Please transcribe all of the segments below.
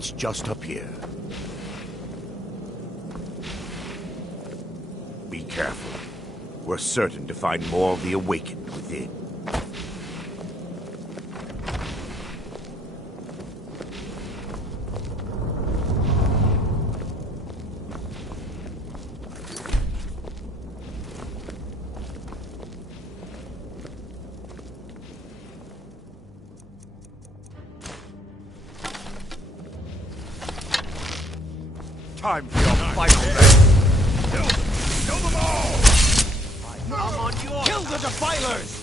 It's just up here. Be careful. We're certain to find more of the Awakened within. Time for your final rest. Kill them all! I'm on your... Kill the defilers!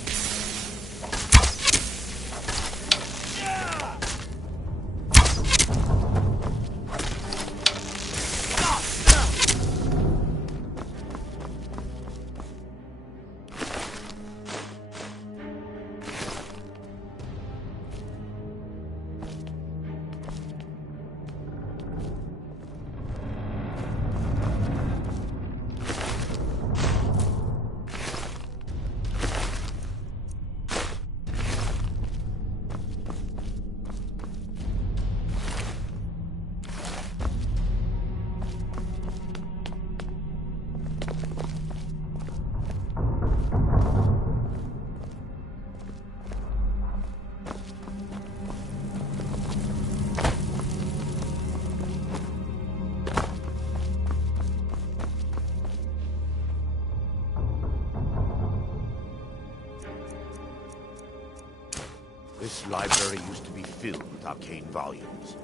This library used to be filled with arcane volumes.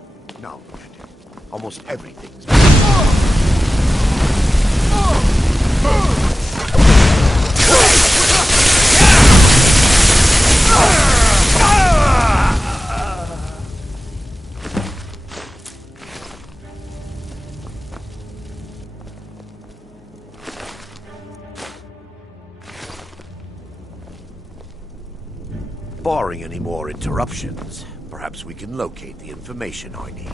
Now look at it. Almost everything's... Barring any more interruptions, perhaps we can locate the information I need.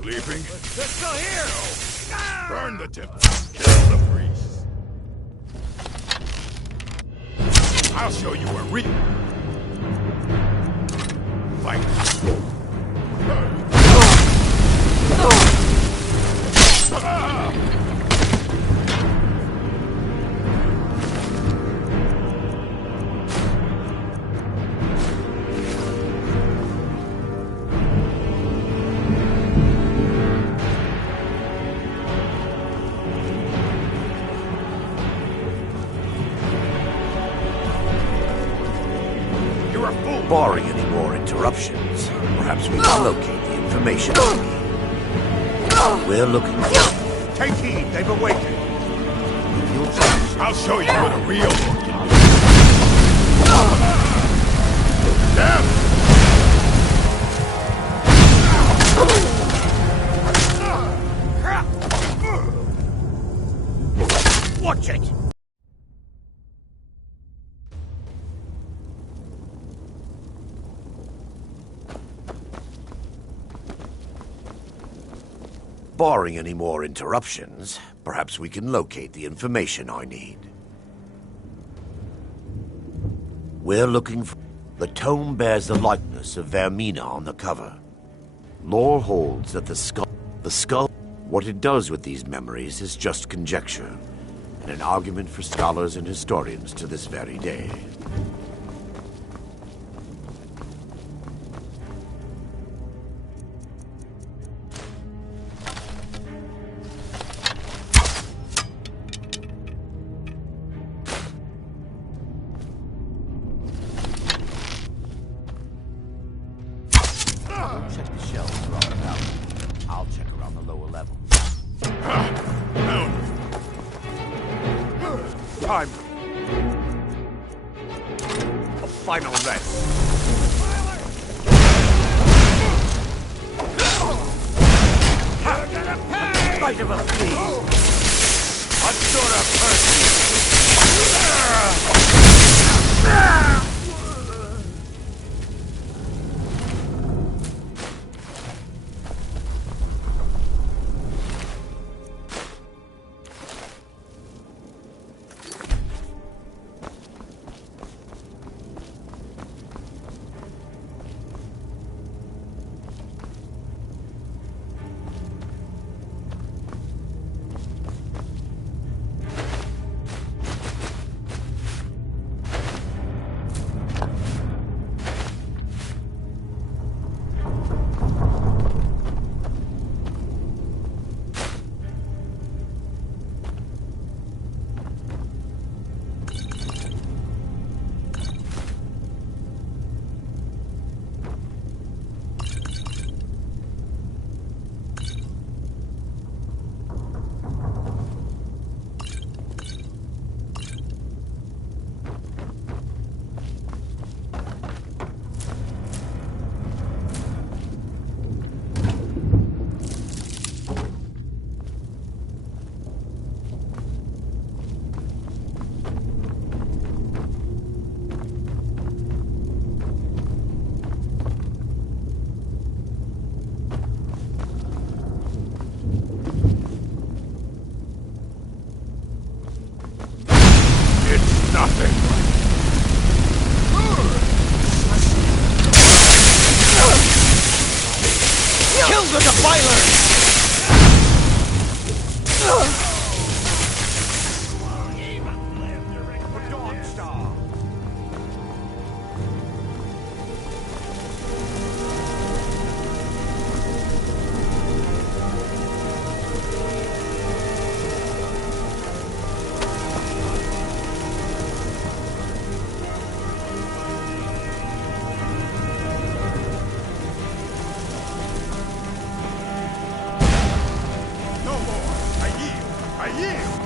Sleeping? They're still here! Burn the tip. Kill the priest. I'll show you a real fight. Barring any more interruptions, perhaps we can locate the information I need. We're looking for... Take heed, they've awakened. I'll show you what a real one can do. Damn! Watch it! Barring any more interruptions, perhaps we can locate the information I need. We're looking for... The tome bears the likeness of Vermina on the cover. Lore holds that the skull... What it does with these memories is just conjecture, and an argument for scholars and historians to this very day. Check the shelves around the house. I'll check around the lower levels. Time. A final rest. You're gonna pay! Bite of a flea. What sort of person? yield!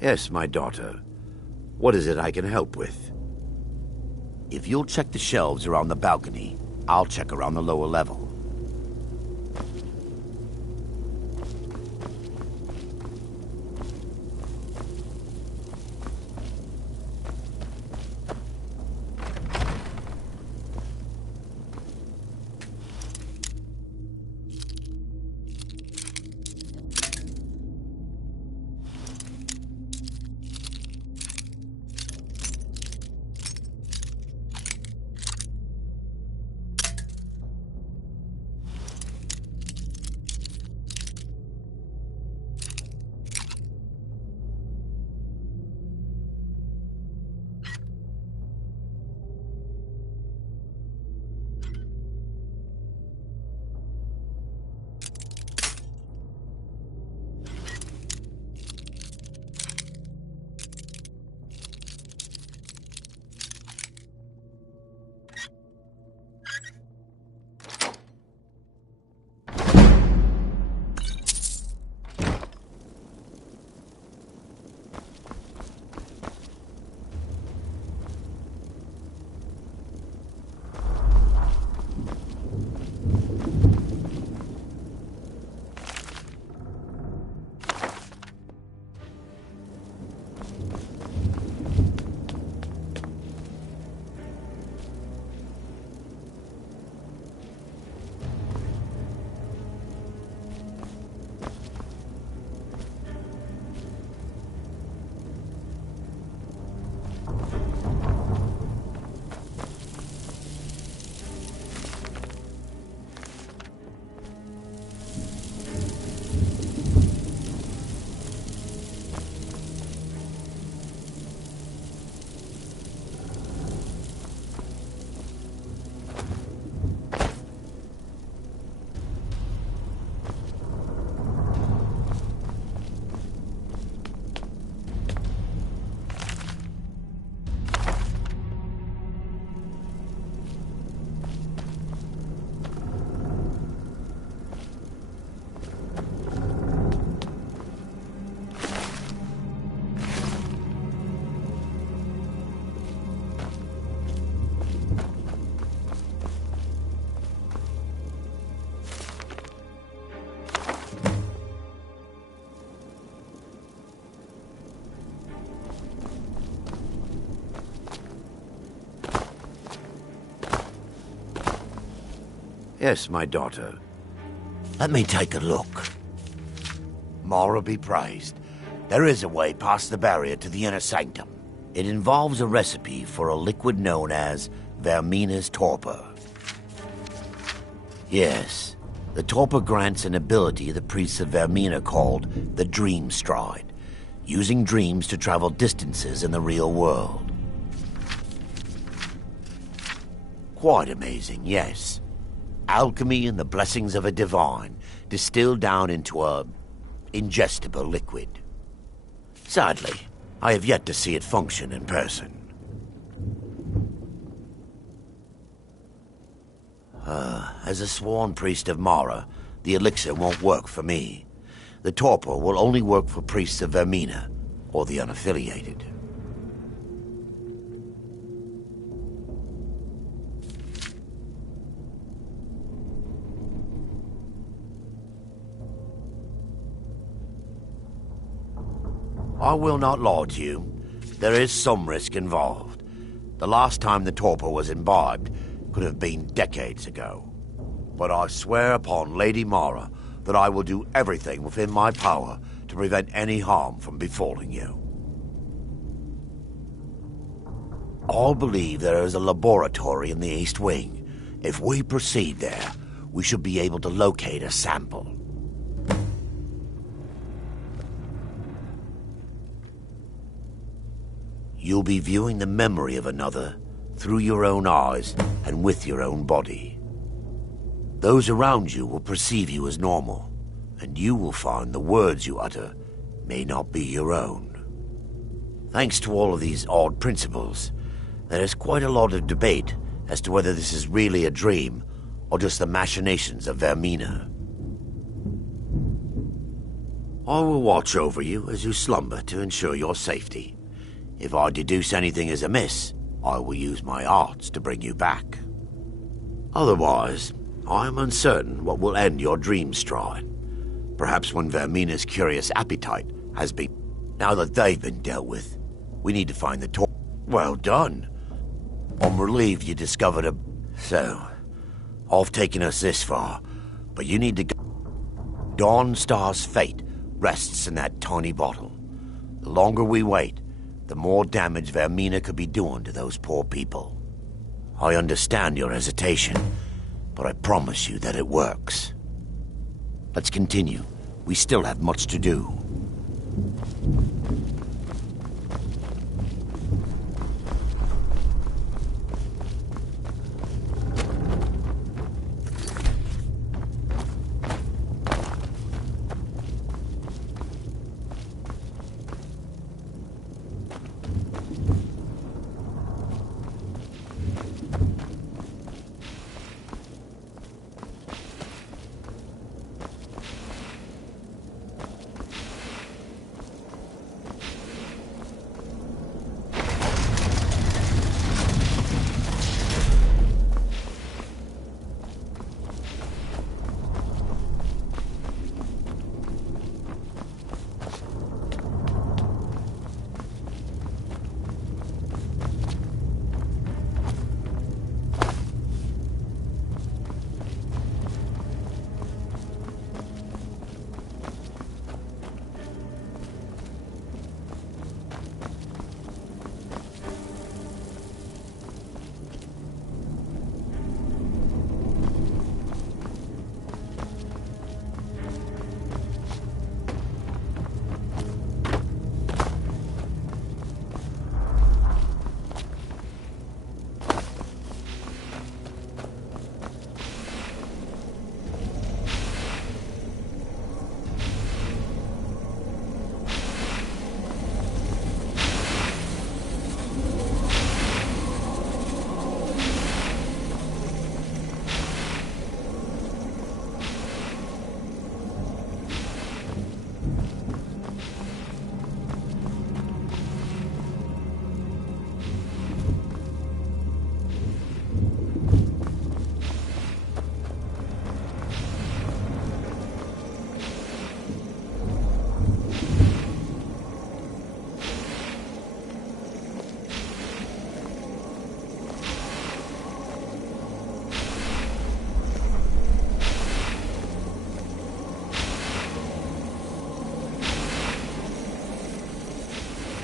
Yes, my daughter. What is it I can help with? If you'll check the shelves around the balcony, I'll check around the lower level. Yes, my daughter. Let me take a look. Mara be praised. There is a way past the barrier to the inner sanctum. It involves a recipe for a liquid known as Vermina's torpor. Yes, the torpor grants an ability the priests of Vermina called the Dream Stride, using dreams to travel distances in the real world. Quite amazing, yes. Alchemy and the blessings of a divine, distilled down into a ingestible liquid. Sadly, I have yet to see it function in person. As a sworn priest of Mara, the elixir won't work for me. The torpor will only work for priests of Vermina, or the unaffiliated. I will not lie to you. There is some risk involved. The last time the torpor was imbibed could have been decades ago. But I swear upon Lady Mara that I will do everything within my power to prevent any harm from befalling you. I believe there is a laboratory in the East Wing. If we proceed there, we should be able to locate a sample. You'll be viewing the memory of another through your own eyes and with your own body. Those around you will perceive you as normal, and you will find the words you utter may not be your own. Thanks to all of these odd principles, there is quite a lot of debate as to whether this is really a dream or just the machinations of Vermina. I will watch over you as you slumber to ensure your safety. If I deduce anything is amiss, I will use my arts to bring you back. Otherwise, I am uncertain what will end your dream stride. Perhaps when Vermina's curious appetite has been... Now that they've been dealt with, we need to find the torch. Well done. I'm relieved you discovered a... So, I've taken us this far, but you need to go... Dawnstar's fate rests in that tiny bottle. The longer we wait, the more damage Vermina could be doing to those poor people. I understand your hesitation, but I promise you that it works. Let's continue. We still have much to do.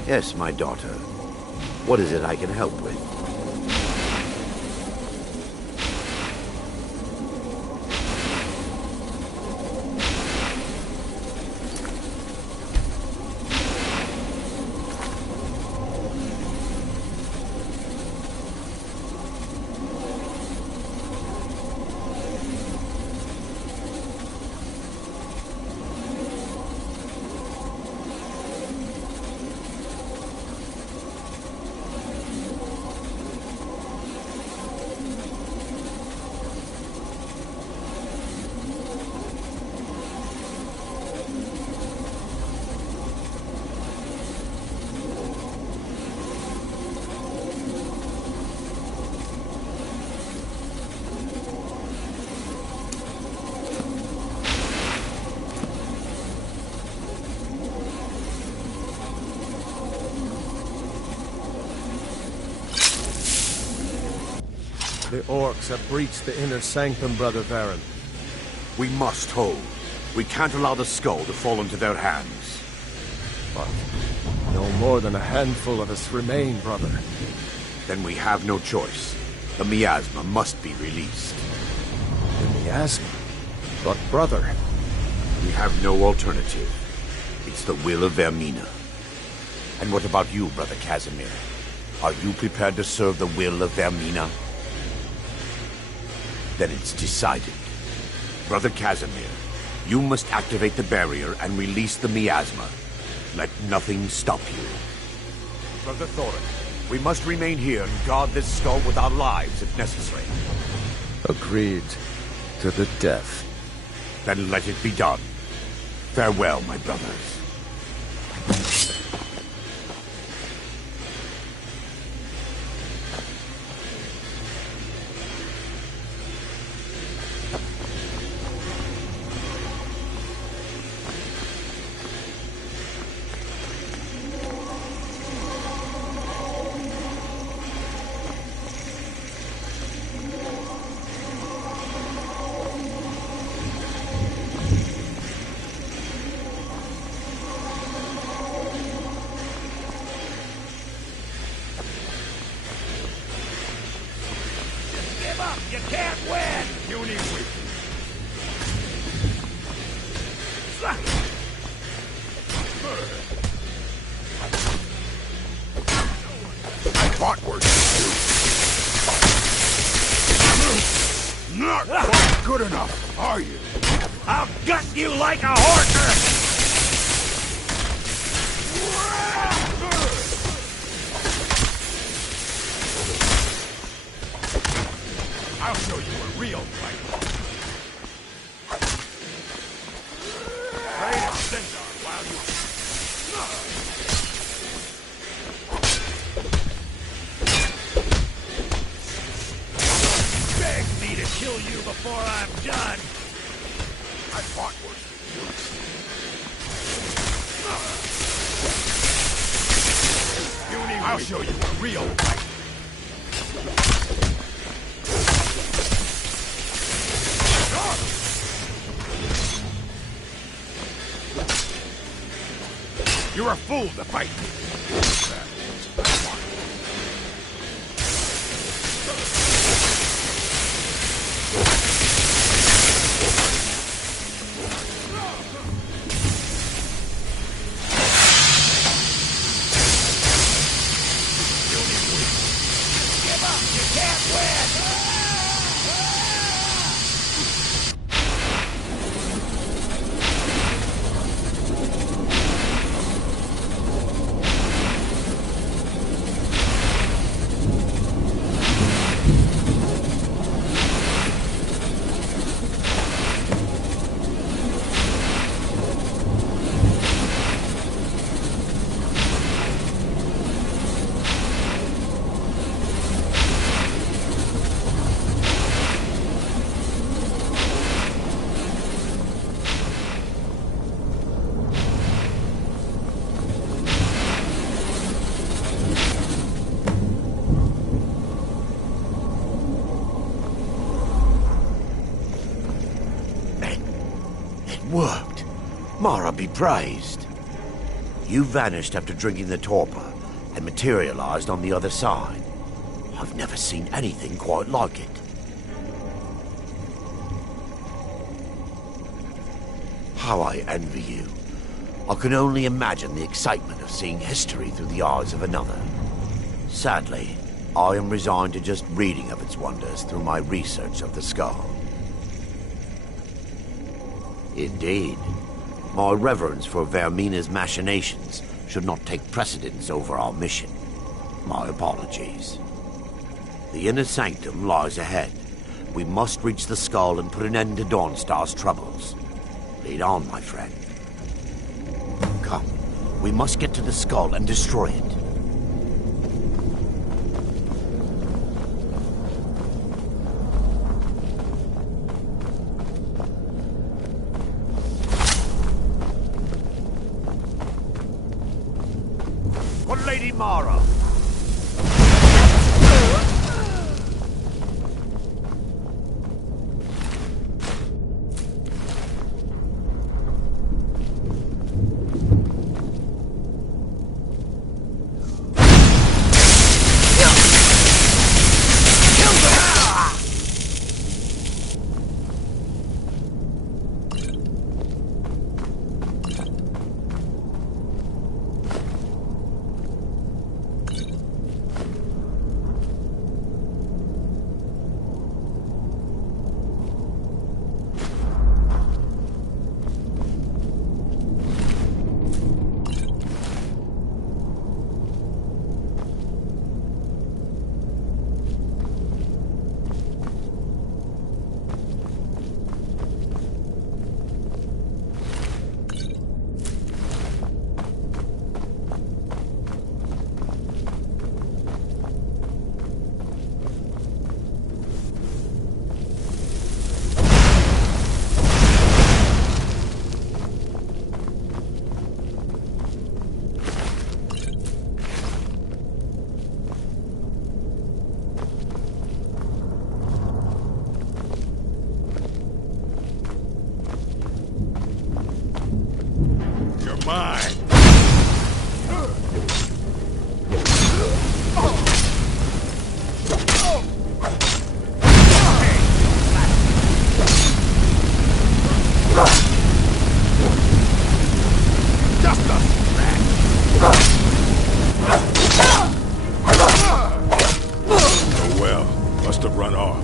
Yes, my daughter. What is it I can help with? The orcs have breached the inner sanctum, Brother Baron. We must hold. We can't allow the skull to fall into their hands. But no more than a handful of us remain, brother. Then we have no choice. The miasma must be released. The miasma? But brother... We have no alternative. It's the will of Vermina. And what about you, Brother Casimir? Are you prepared to serve the will of Vermina? Then it's decided. Brother Casimir, you must activate the barrier and release the miasma. Let nothing stop you. Brother Thorin, we must remain here and guard this skull with our lives if necessary. Agreed. To the death. Then let it be done. Farewell, my brothers. You can't win! Puny weak. I fought worse than you. Not quite good enough, are you? I'll gut you like a horse! I'll show you a real fight. Trade a centaur while you... Beg me to kill you before I'm done! I fought worse than you. Puny, I'll show you a real fight. You're a fool to fight me. Give up! You can't win! Worked. Mara be praised. You vanished after drinking the torpor and materialized on the other side. I've never seen anything quite like it. How I envy you. I can only imagine the excitement of seeing history through the eyes of another. Sadly, I am resigned to just reading of its wonders through my research of the skull. Indeed. My reverence for Vermina's machinations should not take precedence over our mission. My apologies. The inner sanctum lies ahead. We must reach the skull and put an end to Dawnstar's troubles. Lead on, my friend. Come, we must get to the skull and destroy it. Lady Mara. mine. Just a scratch. Oh well, must have run off.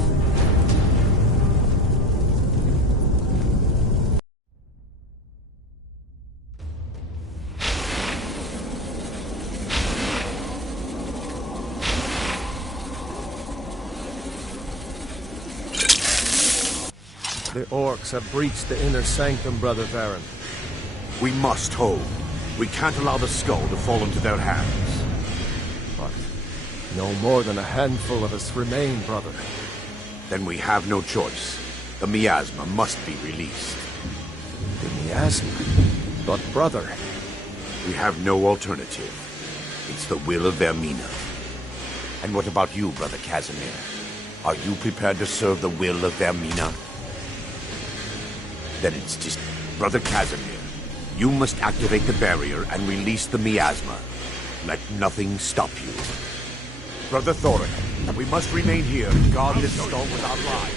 The orcs have breached the inner sanctum, Brother Varen. We must hold. We can't allow the skull to fall into their hands. But no more than a handful of us remain, brother. Then we have no choice. The miasma must be released. The miasma? But brother... We have no alternative. It's the will of Vermina. And what about you, Brother Casimir? Are you prepared to serve the will of Vermina? Then it's just... Brother Casimir, you must activate the barrier and release the miasma. Let nothing stop you. Brother Thorin, we must remain here and guard this skull with our lives.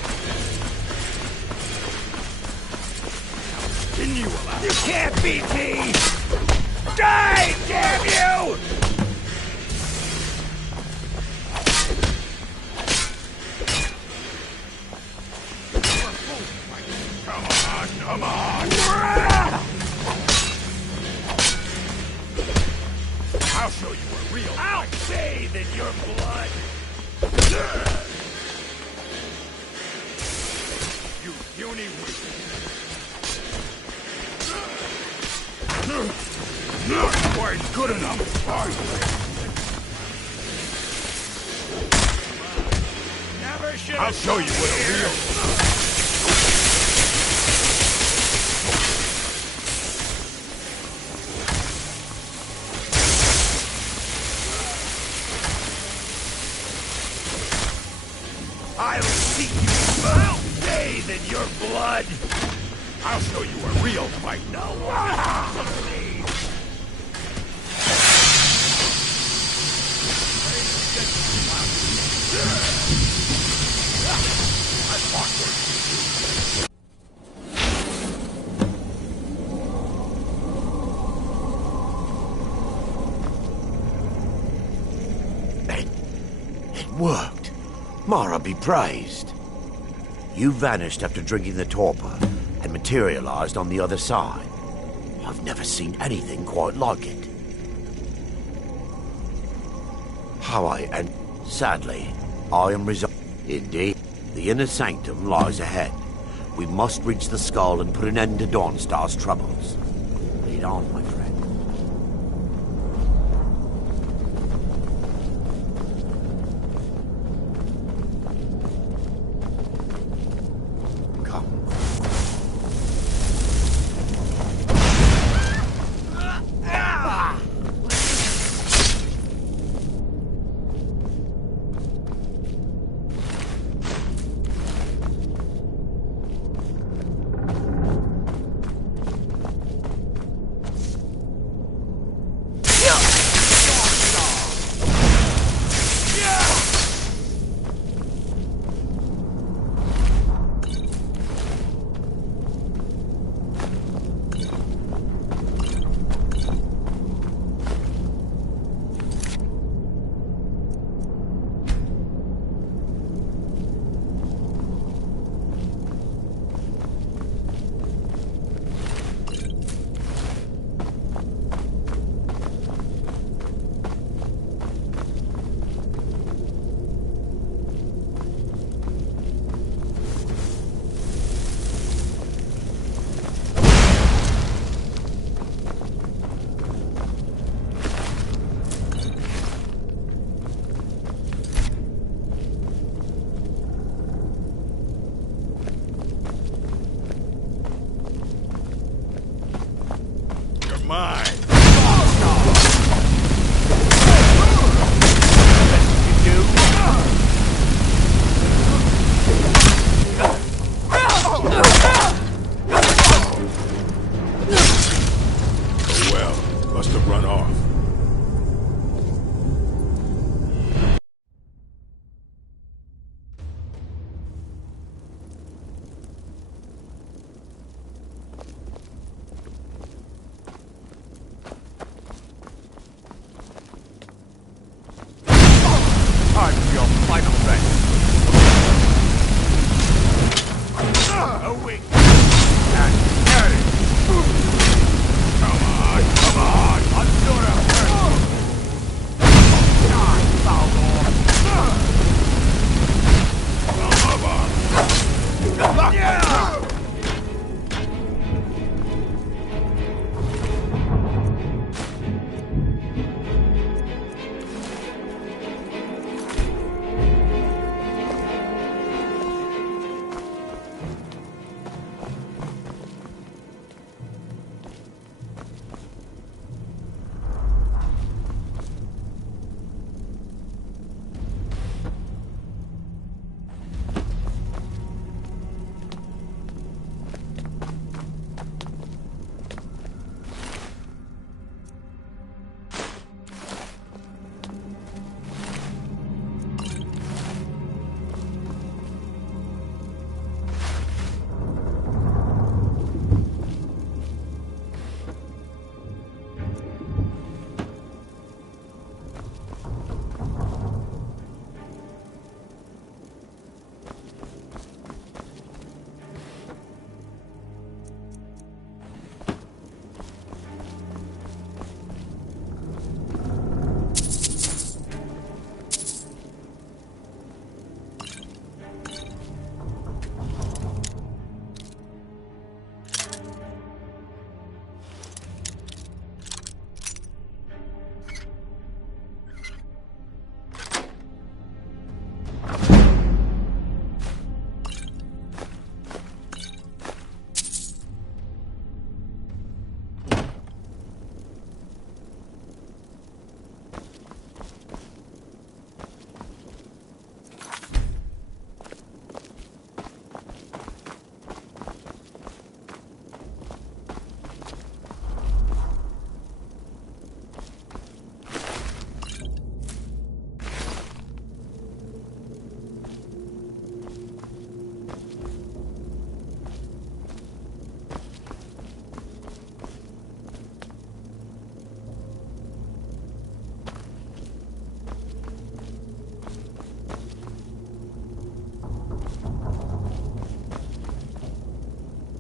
Didn't you allow? You can't beat me! Die, damn you! Come on! I'll show you a real I'll fight. bathe in your blood! You puny weak. Not quite good enough, are you? Never should I'll show you what a real... I'll see you! I'll bathe in your blood! I'll show you a real fight. No one me! It worked. Mara be praised. You vanished after drinking the torpor and materialized on the other side. I've never seen anything quite like it. And sadly, I am resolved. Indeed, the inner sanctum lies ahead. We must reach the skull and put an end to Dawnstar's troubles. Lead on, my friend. Mine. Must have run off. Time for your final rest. Awake and carry. Come on, come on! Until the first. Die, foul lord. Come on. Yeah!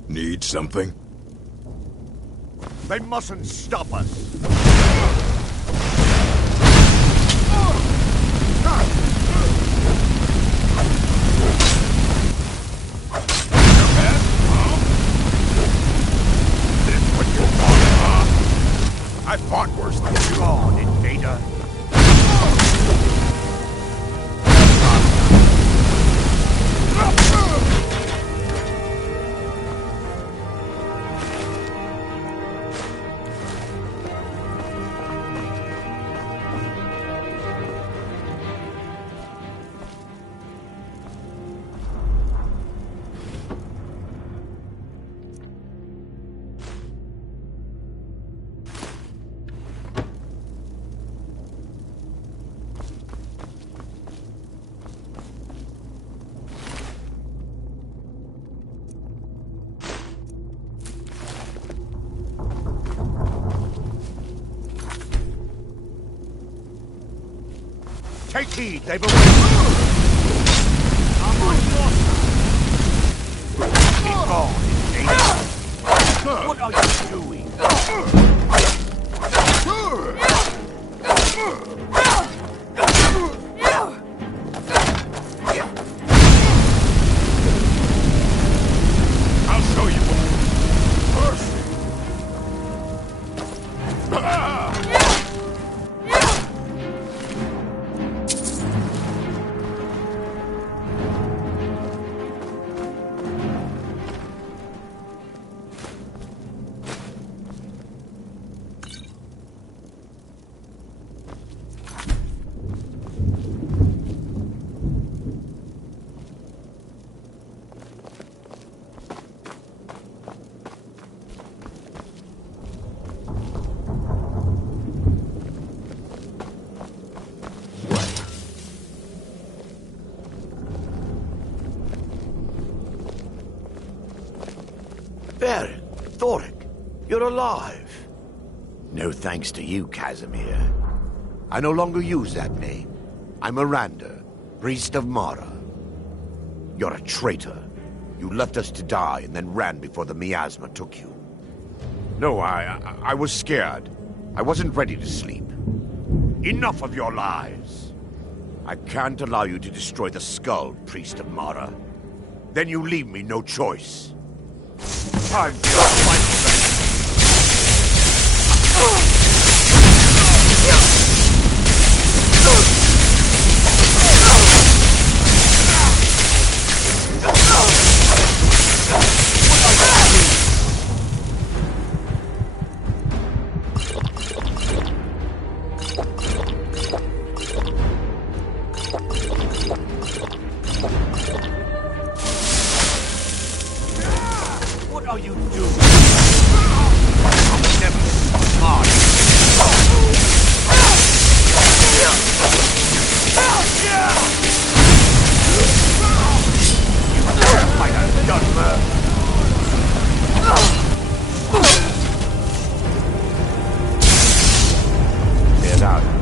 Need something? They mustn't stop us. This what you want, huh? I fought worse than you. Come on, invader. Take heed, they've awaited. I'm on your side. Keep on, invader. What are you doing? I'll show you. Mercy. Baron, Thoric, you're alive. No thanks to you, Casimir. I no longer use that name. I'm Miranda, priest of Mara. You're a traitor. You left us to die and then ran before the miasma took you. No, I was scared. I wasn't ready to sleep. Enough of your lies. I can't allow you to destroy the skull, priest of Mara. Then you leave me no choice. Time for your final What are you doing? I'll never smart. You like a gunman. Get out.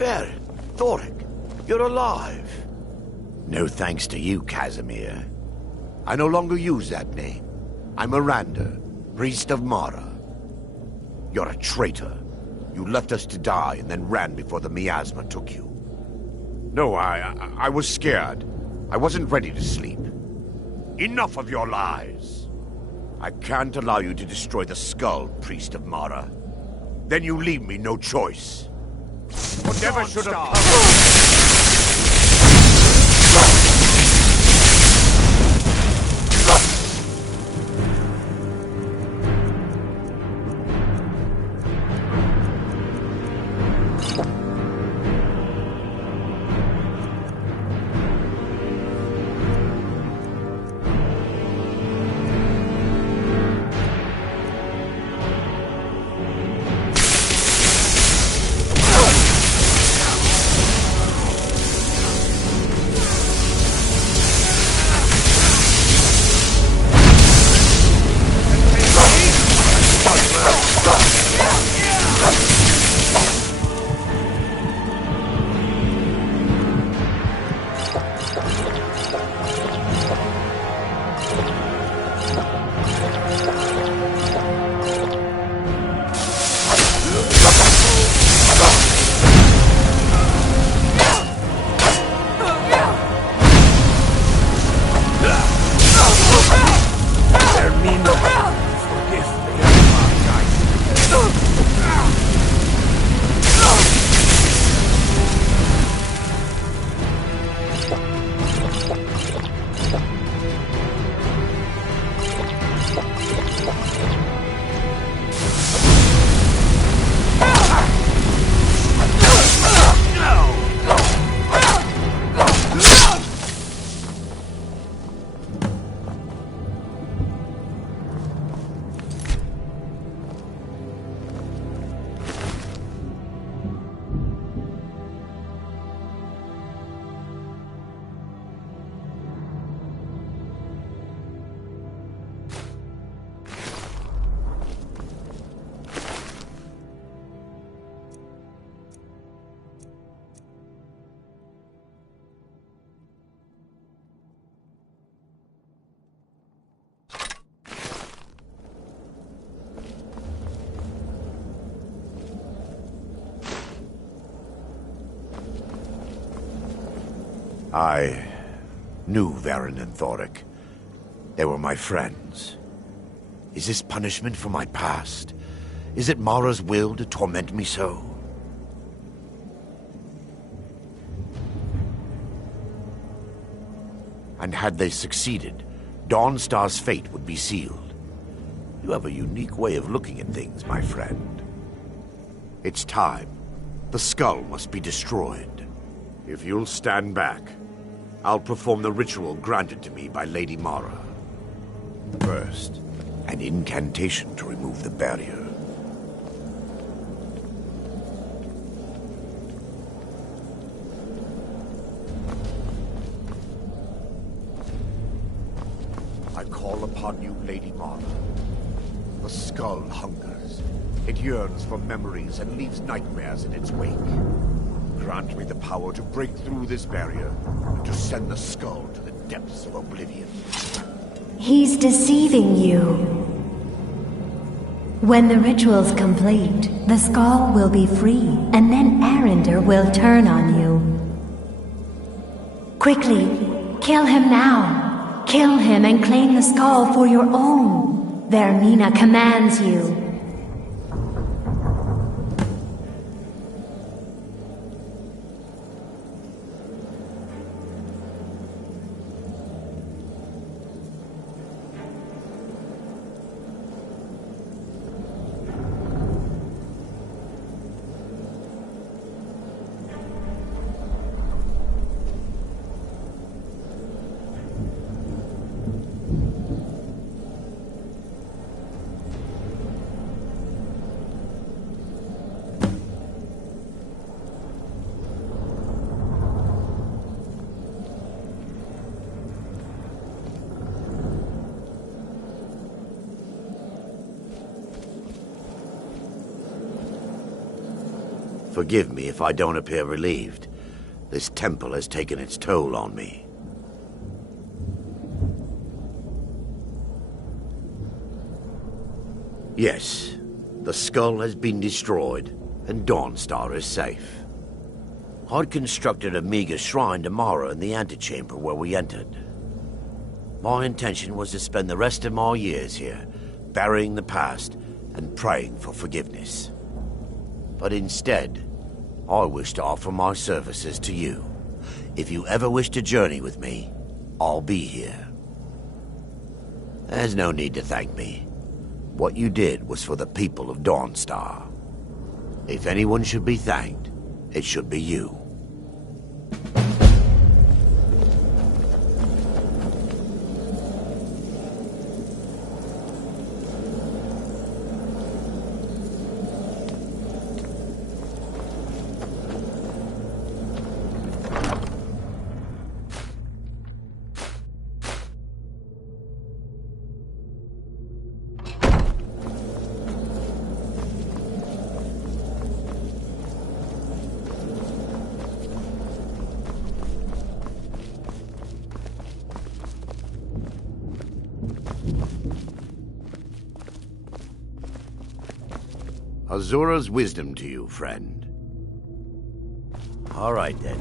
Baron, Thoric, you're alive. No thanks to you, Casimir. I no longer use that name. I'm Miranda, priest of Mara. You're a traitor. You left us to die and then ran before the miasma took you. No, I was scared. I wasn't ready to sleep. Enough of your lies. I can't allow you to destroy the skull, priest of Mara. Then you leave me no choice. Whatever should have come. I knew Varen and Thoric. They were my friends. Is this punishment for my past? Is it Mara's will to torment me so? And had they succeeded, Dawnstar's fate would be sealed. You have a unique way of looking at things, my friend. It's time. The skull must be destroyed. If you'll stand back, I'll perform the ritual granted to me by Lady Mara. First, an incantation to remove the barrier. I call upon you, Lady Mara. The skull hungers. It yearns for memories and leaves nightmares in its wake. Grant me the power to break through this barrier and to send the skull to the depths of oblivion. He's deceiving you. When the ritual's complete, the skull will be free, and then Arender will turn on you. Quickly, kill him now. Kill him and claim the skull for your own. Vermina commands you. Forgive me if I don't appear relieved. This temple has taken its toll on me. Yes, the skull has been destroyed, and Dawnstar is safe. I'd constructed a meager shrine to Mara in the antechamber where we entered. My intention was to spend the rest of my years here, burying the past and praying for forgiveness. But instead, I wish to offer my services to you. If you ever wish to journey with me, I'll be here. There's no need to thank me. What you did was for the people of Dawnstar. If anyone should be thanked, it should be you. Azura's wisdom to you, friend. All right, then.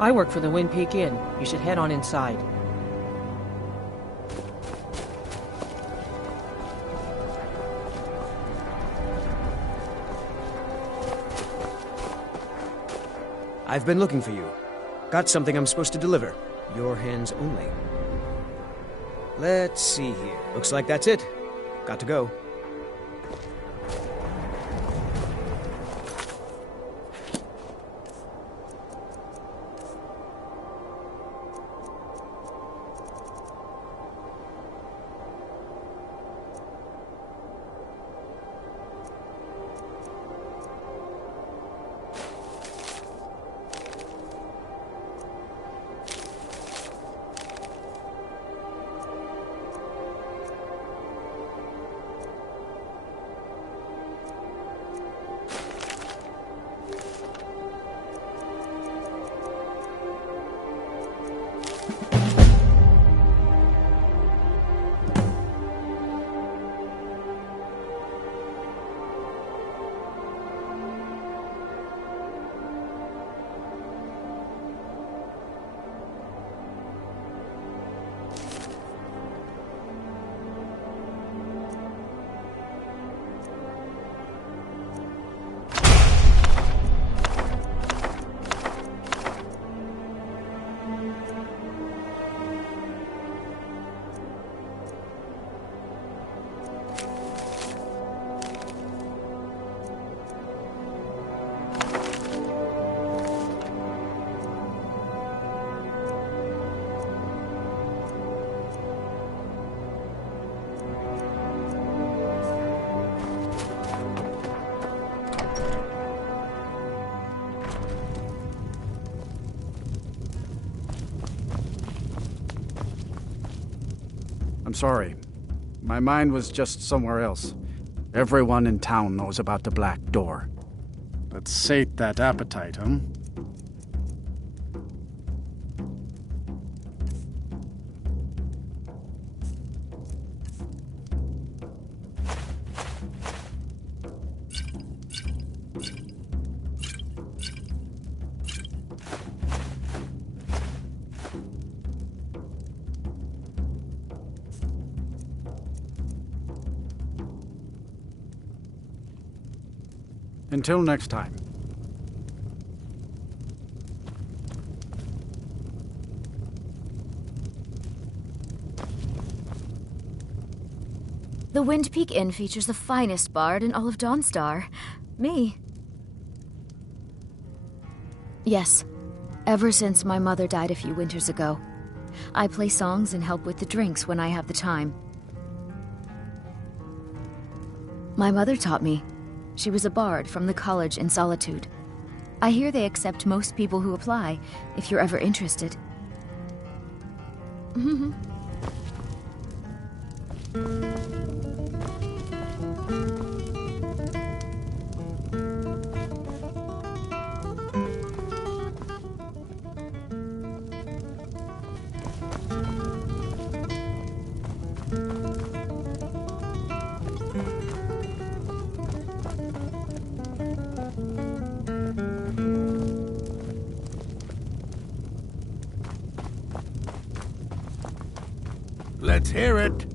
I work for the Wind Peak Inn. You should head on inside. I've been looking for you. Got something I'm supposed to deliver. Your hands only. Let's see here. Looks like that's it. Got to go. I'm sorry. My mind was just somewhere else. Everyone in town knows about the Black Door. Let's sate that appetite, huh? Until next time. The Wind Peak Inn features the finest bard in all of Dawnstar. Me. Yes. Ever since my mother died a few winters ago. I play songs and help with the drinks when I have the time. My mother taught me. She was a bard from the college in Solitude. I hear they accept most people who apply, if you're ever interested. Let's hear it.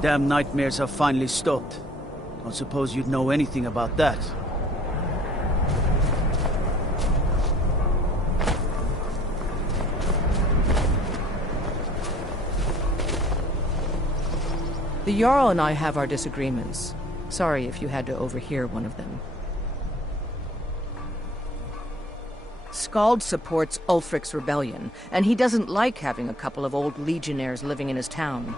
Damn nightmares have finally stopped. Don't suppose you'd know anything about that. The Jarl and I have our disagreements. Sorry if you had to overhear one of them. Skald supports Ulfric's rebellion, and he doesn't like having a couple of old legionnaires living in his town.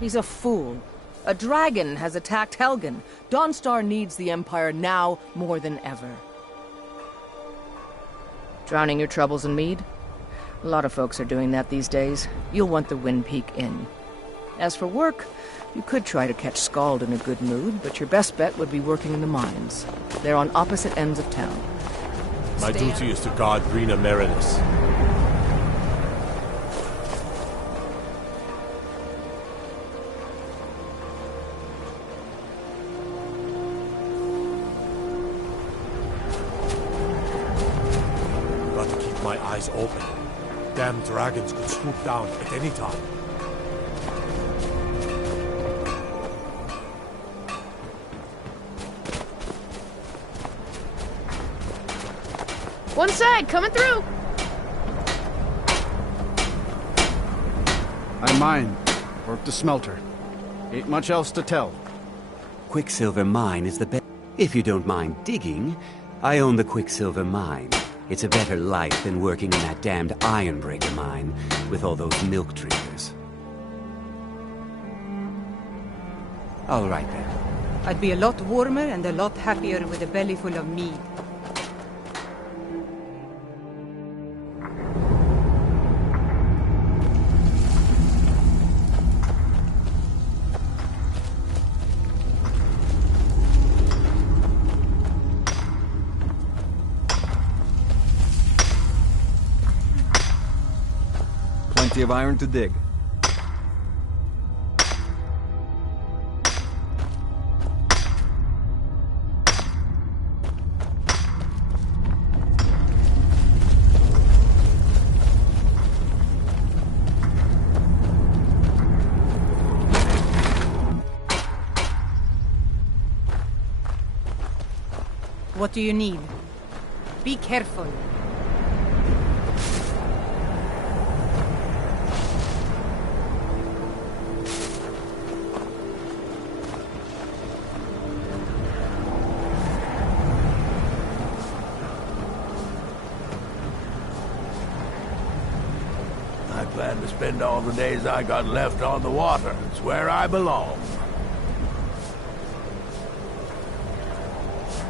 He's a fool. A dragon has attacked Helgen. Dawnstar needs the Empire now more than ever. Drowning your troubles in mead? A lot of folks are doing that these days. You'll want the Wind Peak Inn. As for work, you could try to catch Skald in a good mood, but your best bet would be working in the mines. They're on opposite ends of town. My duty is to guard Rena Marinus. Got to keep my eyes open. Damn dragons could swoop down at any time. One side, coming through! I mine. Work the smelter. Ain't much else to tell. Quicksilver mine is the best. If you don't mind digging, I own the Quicksilver mine. It's a better life than working in that damned Ironbreaker mine with all those milk drinkers. All right then. I'd be a lot warmer and a lot happier with a belly full of mead. Plenty of iron to dig. What do you need? Be careful. I plan to spend all the days I got left on the water. It's where I belong.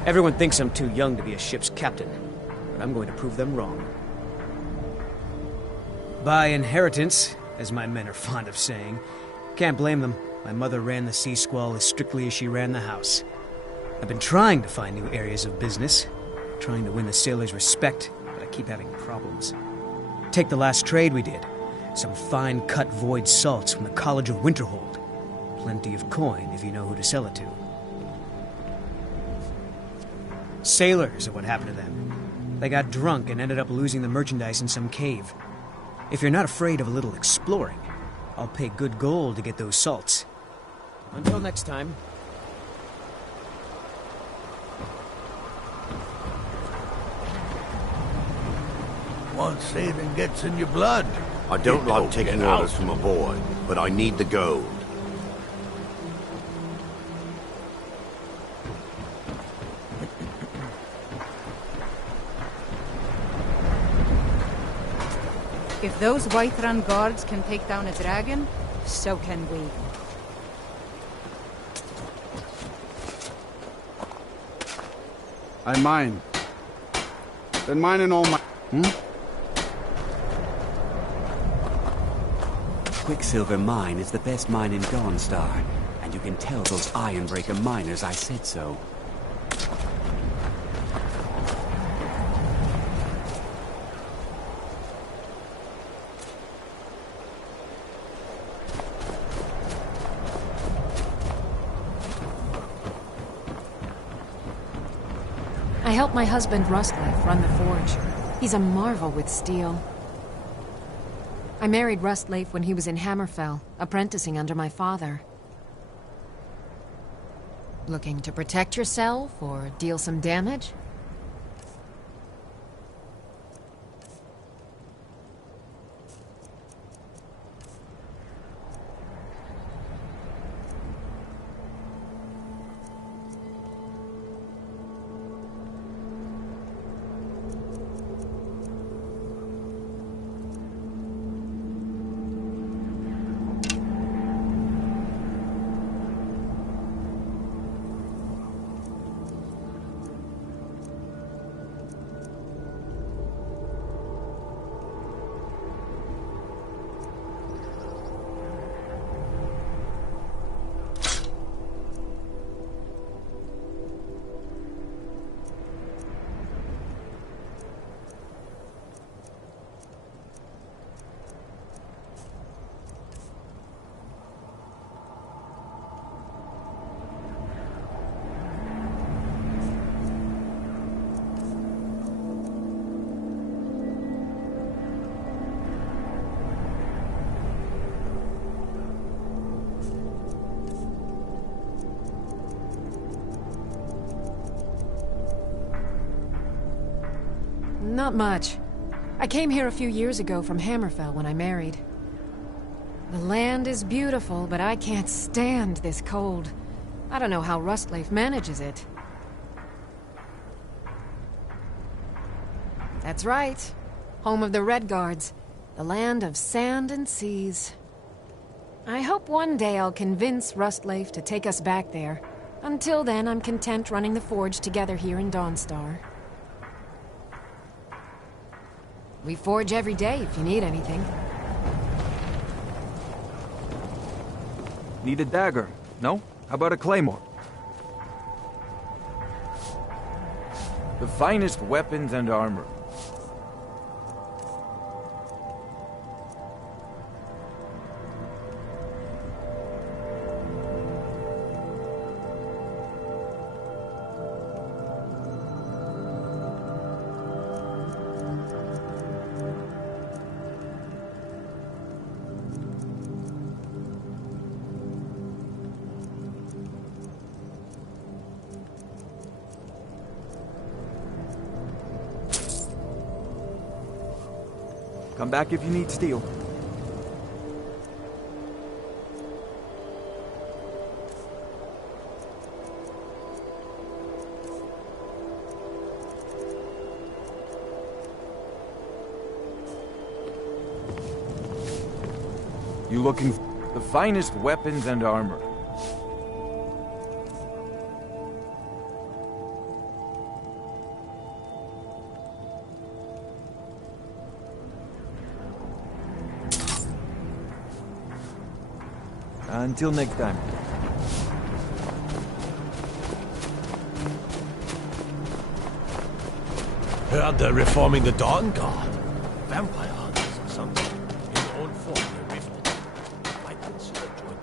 Everyone thinks I'm too young to be a ship's captain, but I'm going to prove them wrong. By inheritance, as my men are fond of saying. Can't blame them. My mother ran the Sea Squall as strictly as she ran the house. I've been trying to find new areas of business, trying to win the sailors' respect, but I keep having problems. Take the last trade we did. Some fine-cut void salts from the College of Winterhold. Plenty of coin if you know who to sell it to. Sailors are what happened to them. They got drunk and ended up losing the merchandise in some cave. If you're not afraid of a little exploring, I'll pay good gold to get those salts. Until next time. Once saving gets in your blood. I don't like taking orders from a boy, but I need the gold. If those Whiterun guards can take down a dragon, so can we. I mine. Been mining all my... Quicksilver Mine is the best mine in Dawnstar, and you can tell those Ironbreaker miners I said so. I helped my husband Rustleif run the forge. He's a marvel with steel. I married Rustleif when he was in Hammerfell, apprenticing under my father. Looking to protect yourself or deal some damage? Not much. I came here a few years ago from Hammerfell when I married. The land is beautiful, but I can't stand this cold. I don't know how Rustleaf manages it. That's right. Home of the Redguards. The land of sand and seas. I hope one day I'll convince Rustleaf to take us back there. Until then, I'm content running the forge together here in Dawnstar. We forge every day if you need anything. Need a dagger? No? How about a claymore? The finest weapons and armor. Come back if you need steel. You looking for the finest weapons and armor? Until next time. Heard they're reforming the Dawn Guard. Vampire hunters or something. In old form, they're reformed. Might consider joining.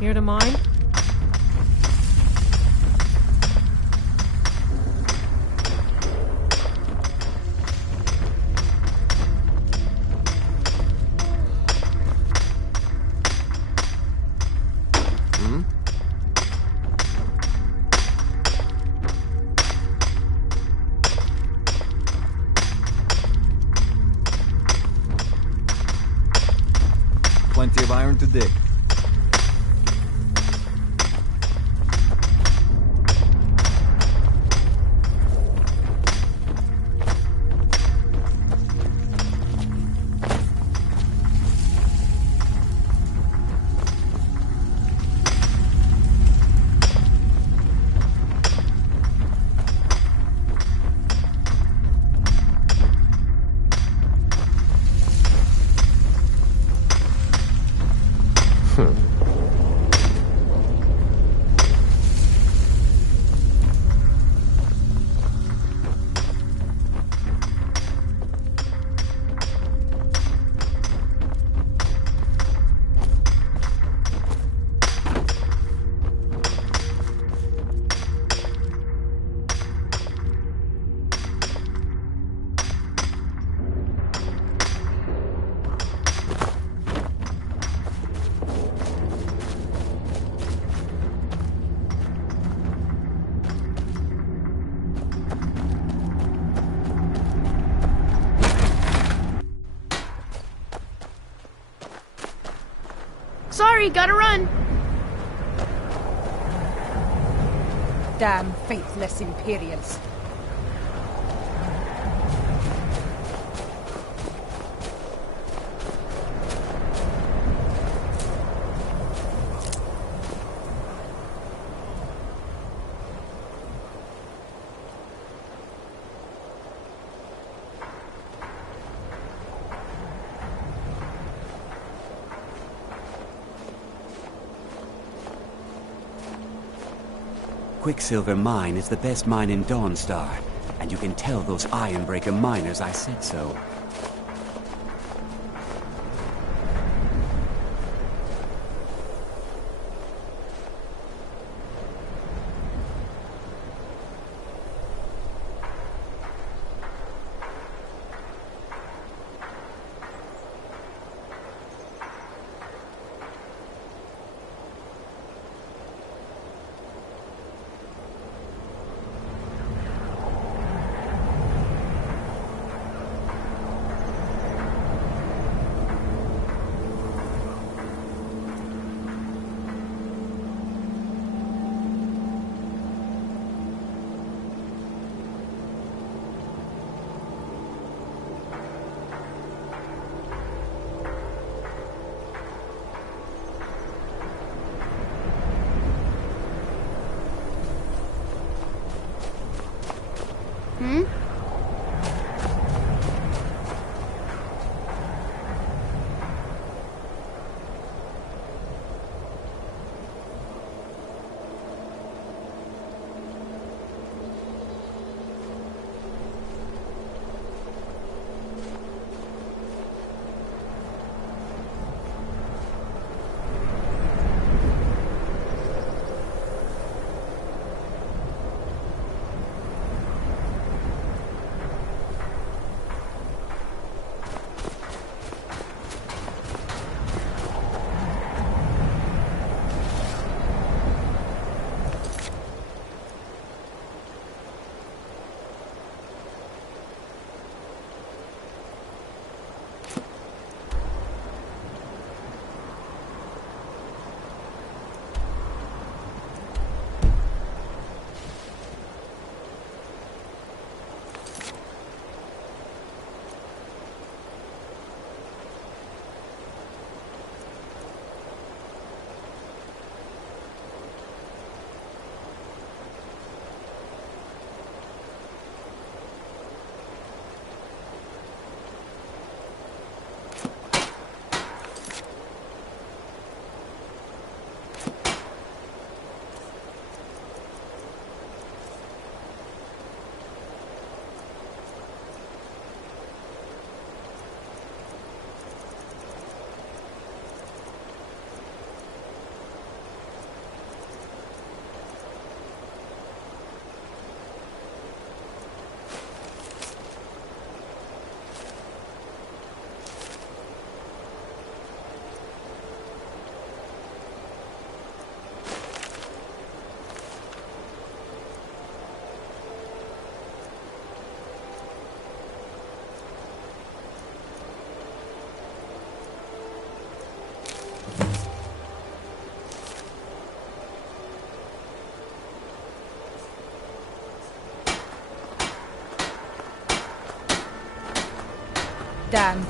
Here to mine? Plenty of iron to dig. Sorry, gotta run. Damn faithless Imperials. Quicksilver Mine is the best mine in Dawnstar, and you can tell those Ironbreaker miners I said so. Damn.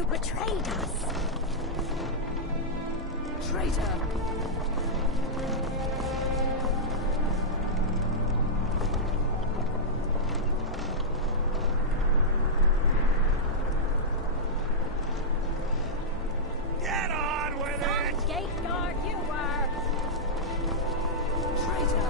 You betrayed us! Traitor! Get on with it! Gate guard you were! Traitor!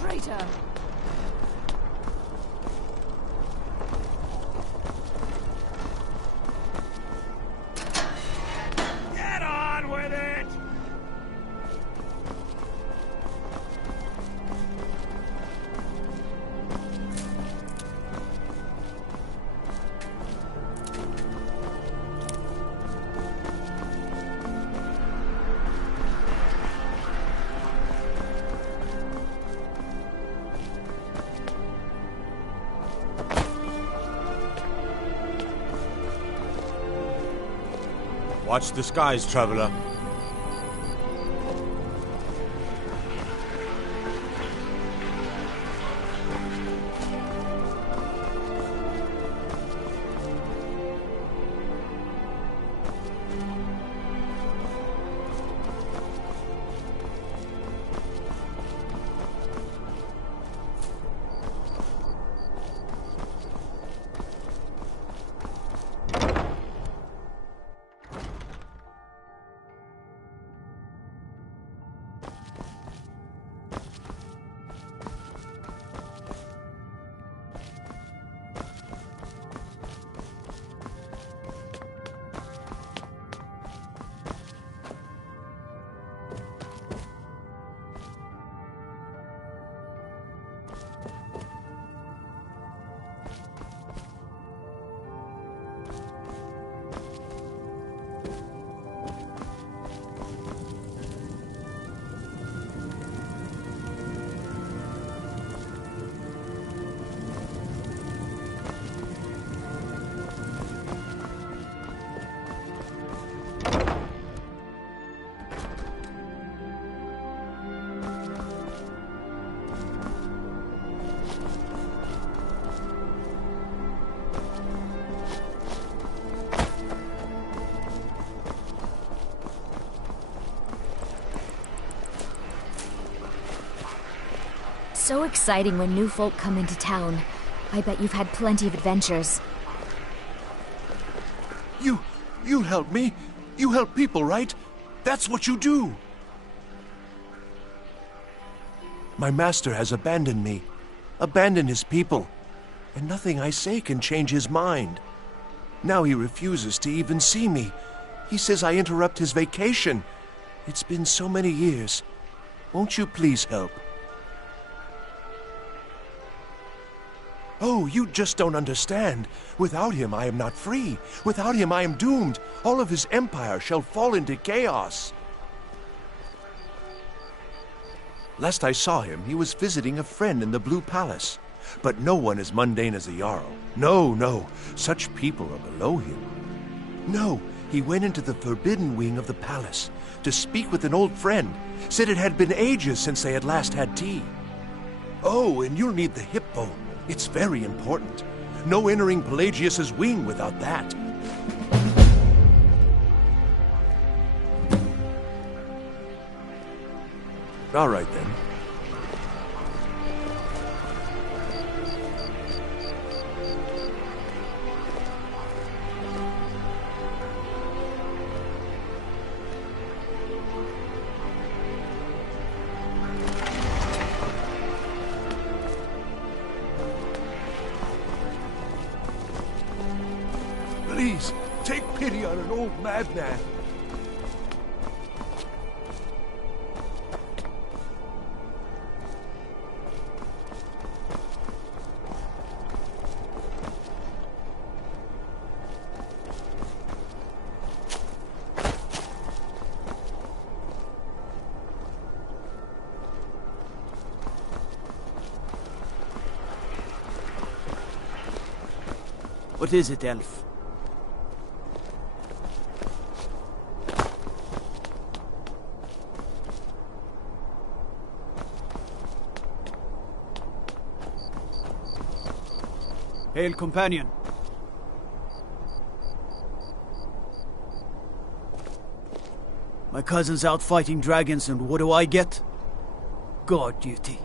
Traitor! Get on with it! Watch the skies, traveler. So exciting when new folk come into town. I bet you've had plenty of adventures. You help me. You help people, right? That's what you do. My master has abandoned me, abandoned his people, and nothing I say can change his mind. Now he refuses to even see me. He says I interrupt his vacation. It's been so many years. Won't you please help? Oh, you just don't understand. Without him, I am not free. Without him, I am doomed. All of his empire shall fall into chaos. Last I saw him, he was visiting a friend in the Blue Palace. But no one as mundane as the Jarl. No, no. Such people are below him. No, He went into the forbidden wing of the palace to speak with an old friend. Said it had been ages since they had last had tea. Oh, and you'll need the hip bone. It's very important. No entering Pelagius's wing without that. All right, then. Please, take pity on an old madman. What is it, elf? Hail, companion. My cousin's out fighting dragons, and what do I get? Guard duty.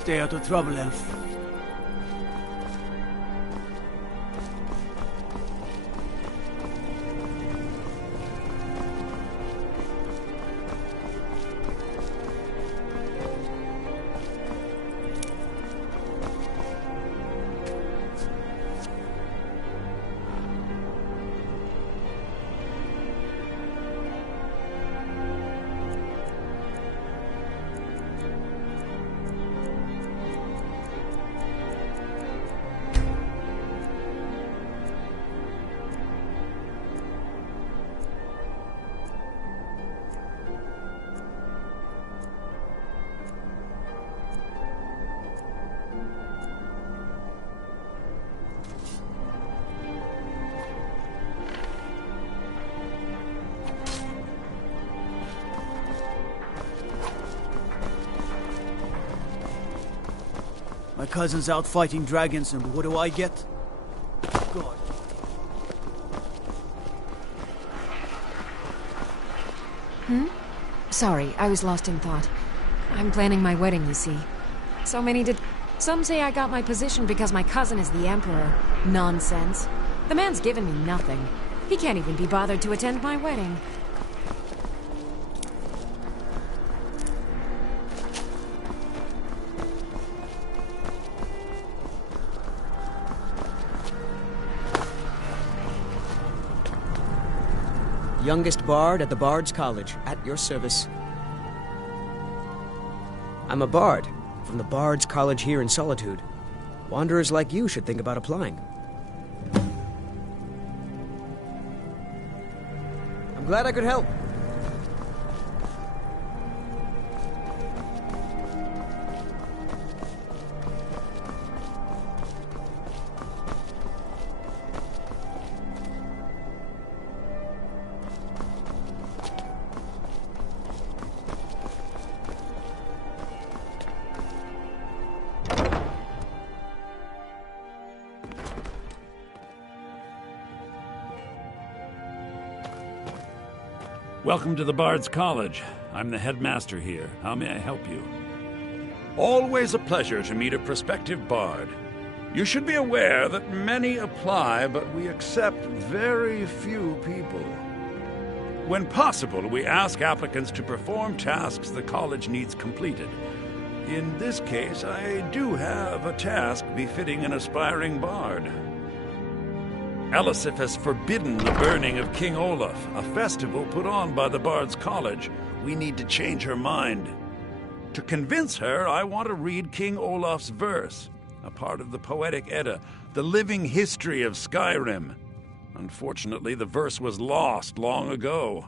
Stay out of trouble, elf. My cousin's out fighting dragons, and what do I get? God. Sorry, I was lost in thought. I'm planning my wedding, you see. Some say I got my position because my cousin is the Emperor. Nonsense. The man's given me nothing. He can't even be bothered to attend my wedding. Youngest bard at the Bard's College, at your service. I'm a bard, from the Bard's College here in Solitude. Wanderers like you should think about applying. I'm glad I could help. Welcome to the Bard's College. I'm the headmaster here. How may I help you? Always a pleasure to meet a prospective bard. You should be aware that many apply, but we accept very few people. When possible, we ask applicants to perform tasks the college needs completed. In this case, I do have a task befitting an aspiring bard. Elisif has forbidden the burning of King Olaf, a festival put on by the Bard's College, we need to change her mind. To convince her, I want to read King Olaf's verse, a part of the Poetic Edda, the living history of Skyrim. Unfortunately, the verse was lost long ago.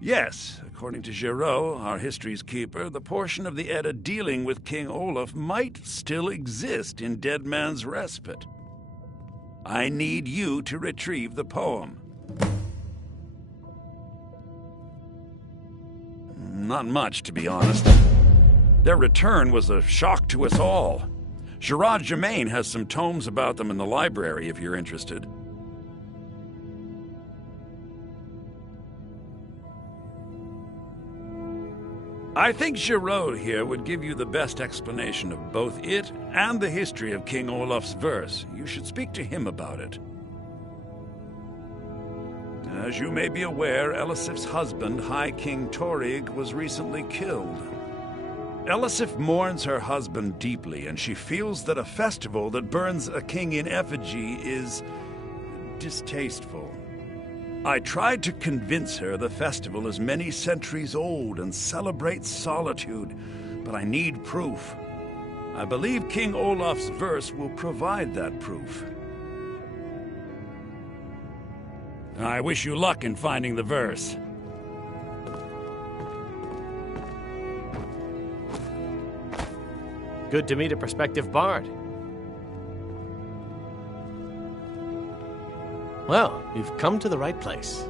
Yes, according to Giraud, our history's keeper, the portion of the Edda dealing with King Olaf might still exist in Dead Man's Respite. I need you to retrieve the poem. Not much, to be honest. Their return was a shock to us all. Gerard Germain has some tomes about them in the library, if you're interested. I think Giraud here would give you the best explanation of both it and the history of King Olaf's verse. You should speak to him about it. As you may be aware, Elisif's husband, High King Torrig, was recently killed. Elisif mourns her husband deeply, and she feels that a festival that burns a king in effigy is distasteful. I tried to convince her the festival is many centuries old and celebrates solitude, but I need proof. I believe King Olaf's verse will provide that proof. I wish you luck in finding the verse. Good to meet a prospective bard. Well, you've come to the right place.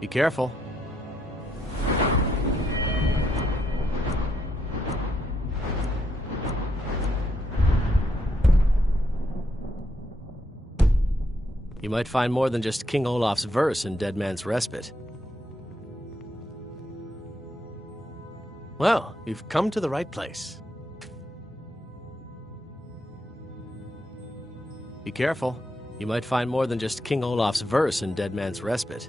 Be careful. You might find more than just King Olaf's verse in Dead Man's Respite. Well, you've come to the right place. Be careful. You might find more than just King Olaf's verse in Dead Man's Respite.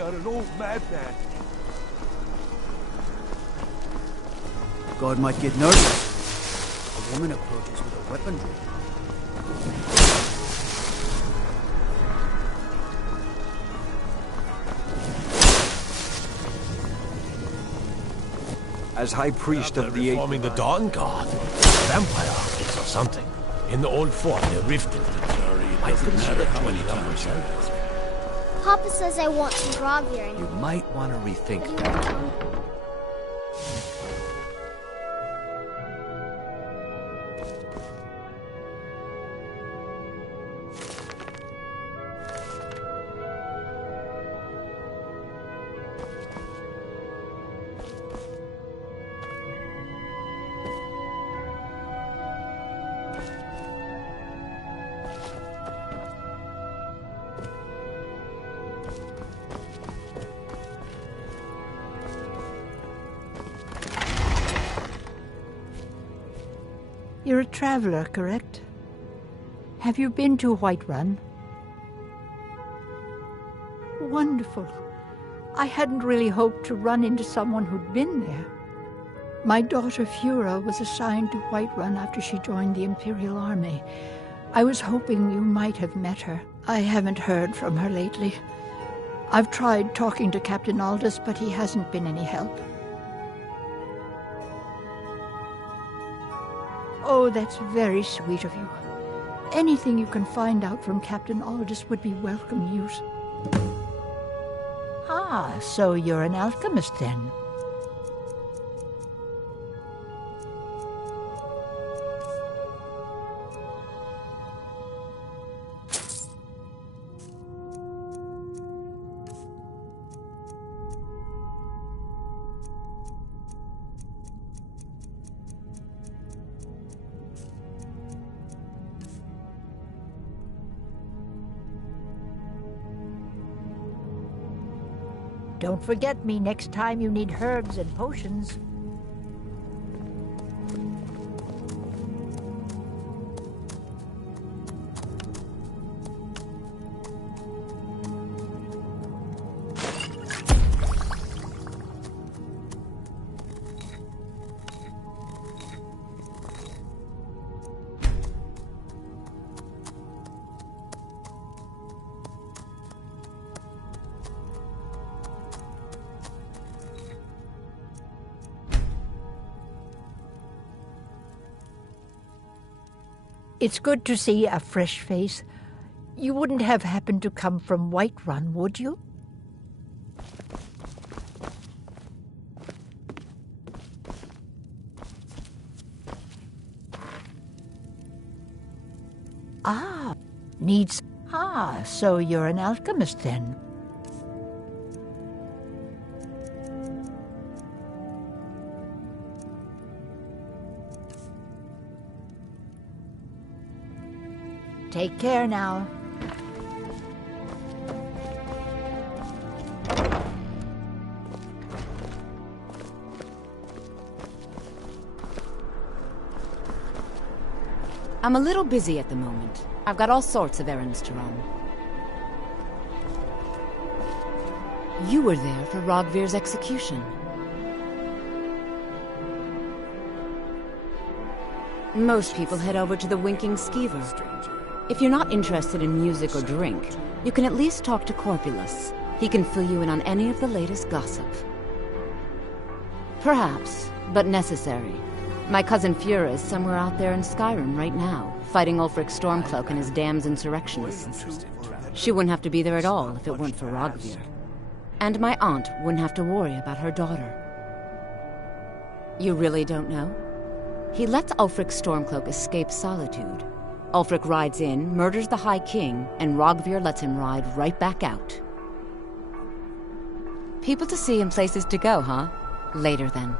On an old madman. God might get nervous. A woman approaches with a weapon. As High Priest of the Reforming the Dawn God. Vampire armies or something. In the old fort near Riften. I couldn't see the 20 numbers. Papa says I want some grog here. You might want to rethink that. You're a traveler, correct? Have you been to Whiterun? Wonderful. I hadn't really hoped to run into someone who'd been there. My daughter Fura was assigned to Whiterun after she joined the Imperial Army. I was hoping you might have met her. I haven't heard from her lately. I've tried talking to Captain Aldous, but he hasn't been any help. Oh, that's very sweet of you. Anything you can find out from Captain Aldous would be welcome news. Ah, so you're an alchemist then? Don't forget me next time you need herbs and potions. It's good to see a fresh face. You wouldn't have happened to come from Whiterun, would you? Ah, needs... Ah, so you're an alchemist then? Take care now. I'm a little busy at the moment. I've got all sorts of errands to run. You were there for Rogvir's execution. Most people head over to the Winking Skeever. If you're not interested in music or drink, you can at least talk to Corpulus. He can fill you in on any of the latest gossip. Perhaps, but necessary. My cousin Fura is somewhere out there in Skyrim right now, fighting Ulfric Stormcloak and his damned insurrectionists. She wouldn't have to be there at all if it weren't for Rogvir. And my aunt wouldn't have to worry about her daughter. You really don't know? He lets Ulfric Stormcloak escape Solitude. Ulfric rides in, murders the High King, and Rogvir lets him ride right back out. People to see and places to go, huh? Later, then.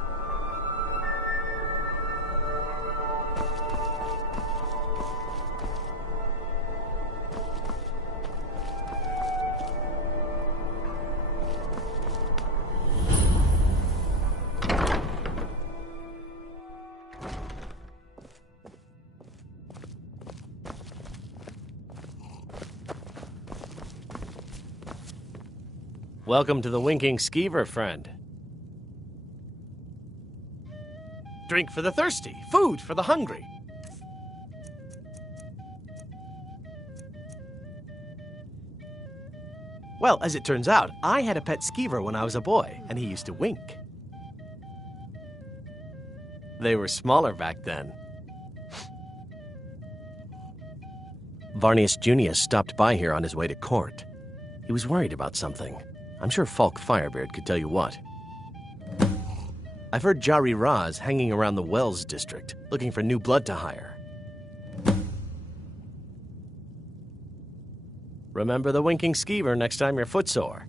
Welcome to the Winking Skeever, friend. Drink for the thirsty, food for the hungry. Well, as it turns out, I had a pet skeever when I was a boy, and he used to wink. They were smaller back then. Varnius Junius stopped by here on his way to court. He was worried about something. I'm sure Falk Firebeard could tell you what. I've heard Jari Raz hanging around the Wells district, looking for new blood to hire. Remember the Winking Skeever next time you're footsore.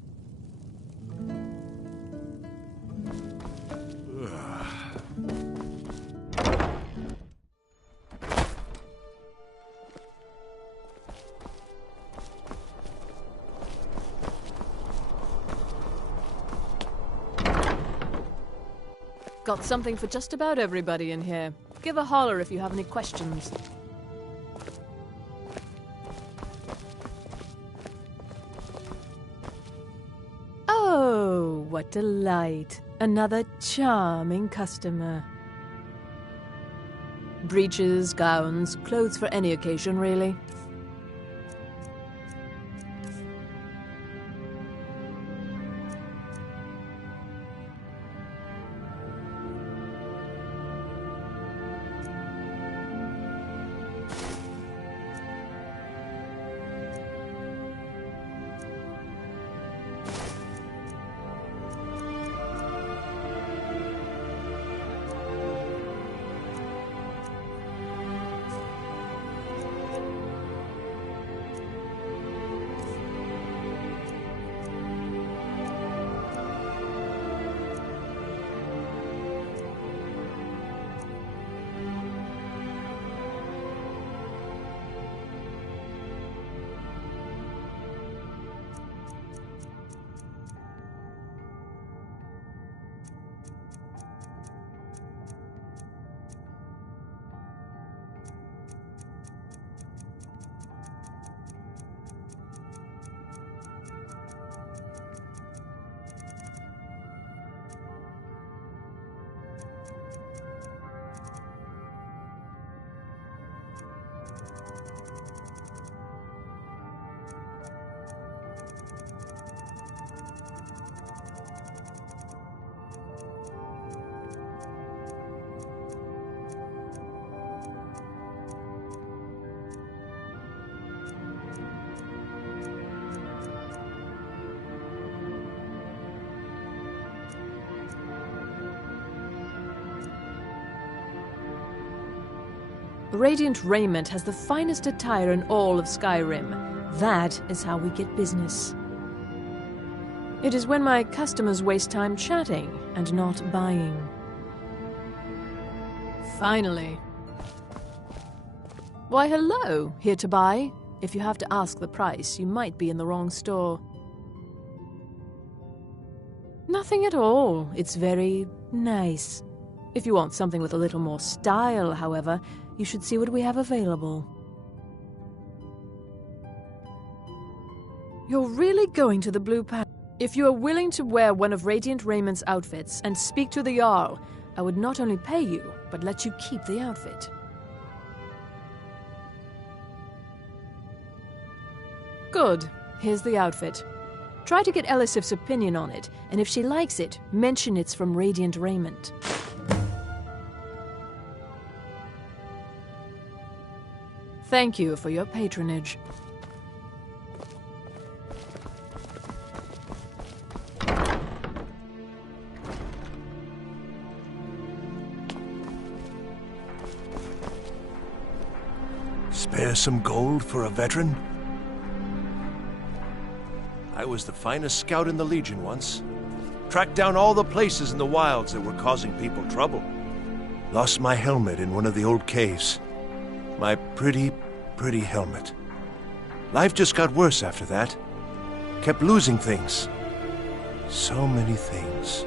Got something for just about everybody in here. Give a holler if you have any questions. Oh, what delight. Another charming customer. Breeches, gowns, clothes for any occasion, really. Radiant raiment has the finest attire in all of Skyrim. That is how we get business. It is when my customers waste time chatting and not buying. Finally. Why, hello. Here to buy? If you have to ask the price, you might be in the wrong store. Nothing at all. It's very nice. If you want something with a little more style, however, you should see what we have available. You're really going to the Blue Palace? If you are willing to wear one of Radiant Raymond's outfits and speak to the Jarl, I would not only pay you, but let you keep the outfit. Good. Here's the outfit. Try to get Elisif's opinion on it, and if she likes it, mention it's from Radiant Raiment. Thank you for your patronage. Spare some gold for a veteran? I was the finest scout in the Legion once. Tracked down all the places in the wilds that were causing people trouble. Lost my helmet in one of the old caves. My pretty helmet. Life just got worse after that. Kept losing things. So many things.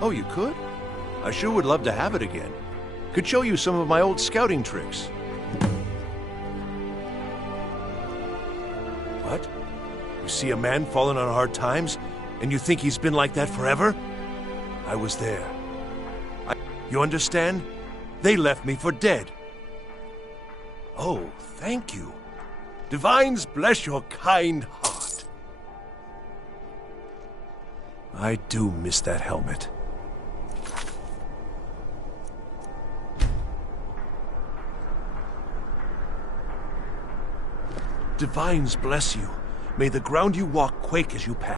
Oh, you could? I sure would love to have it again. Could show you some of my old scouting tricks. What? You see a man falling on hard times, and you think he's been like that forever? I was there. You understand? They left me for dead. Oh, thank you. Divines bless your kind heart. I do miss that helmet. Divines bless you. May the ground you walk quake as you pass.